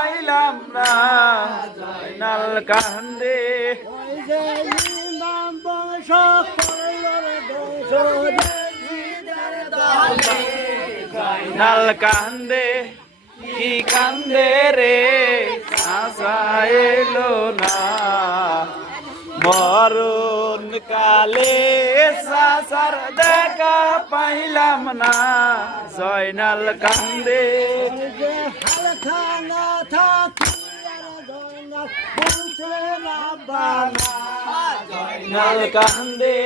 পাইলাম না জয়নাল কান্দে জয়নাল কান্দে কি কান্দে রে আশা এলো না মরণ কালে সাসার দেখা পাইলাম না জয়নাল কান্দে জয়নাল কান্দে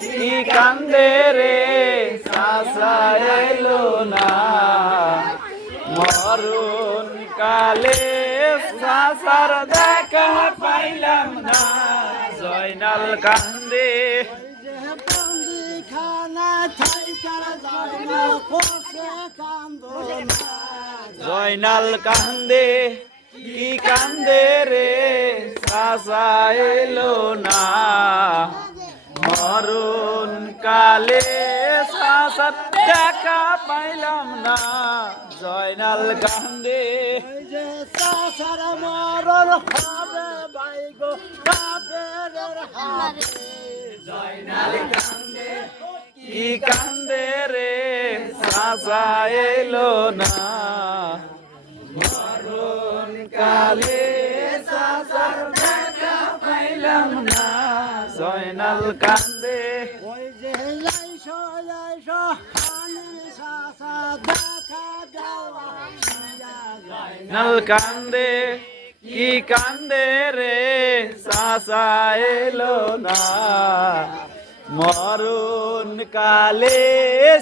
কি কান্দে রে সাসা এলো না মরণ কালে সাসার দেখা পাইলাম না জয়নাল কান্দে জয়নাল কান্দে কি কান্দে রে সাসা এলো না মরণ কালে সাসার দেখা পাইলাম না জয়নাল কান্দে সাসার মরণ হবে বাইগো কাবের হাতে জয়নাল কান্দে কি কান্দে রে সাসা এলো না মরণ কালে সাসার দেখা পাইলাম না জয়নাল কান্দে ওই যে লাইশো লাইশো হানির সাসা দেখা যাওয়া জয়নাল কান্দে কি কান্দে রে সাসা এলো না মরণ কালে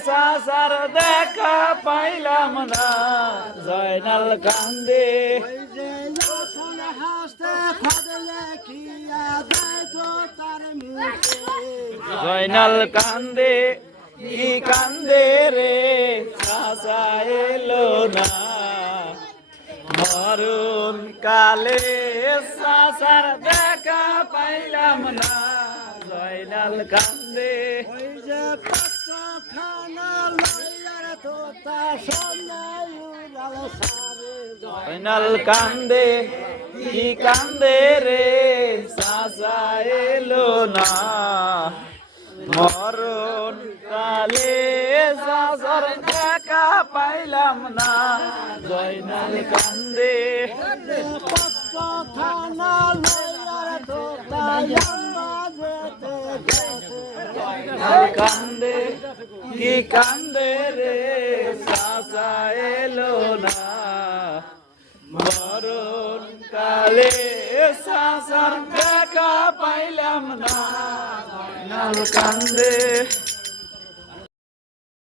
সাসার দেখা পাইলাম না জয়নাল কান্দে ওই যে লক্ষণ হাসতে খদলে কিয়া দেখো তার মুখে জয়নাল কান্দে কি কান্দে রে সাসা এলো না মরণ কালে সাসার দেখা পাইলাম না জয়নাল কান্দে ওই যে পত্র খানা লইয়ার তোতা সোনাই উড়াল সারে জয়নাল কান্দে কি কান্দে রে সাসা এলো না মরণ কালে সাসার দেখা পাইলাম না জয়নাল কান্দে পত্র খানা লইয়ার তোতা জাম্বা যেতে গেছে জয়নাল কান্দে কি কান্দে রে সাসা এলো না মরণ কালে সাসার দেখা পাইলাম না জয়নাল কান্দে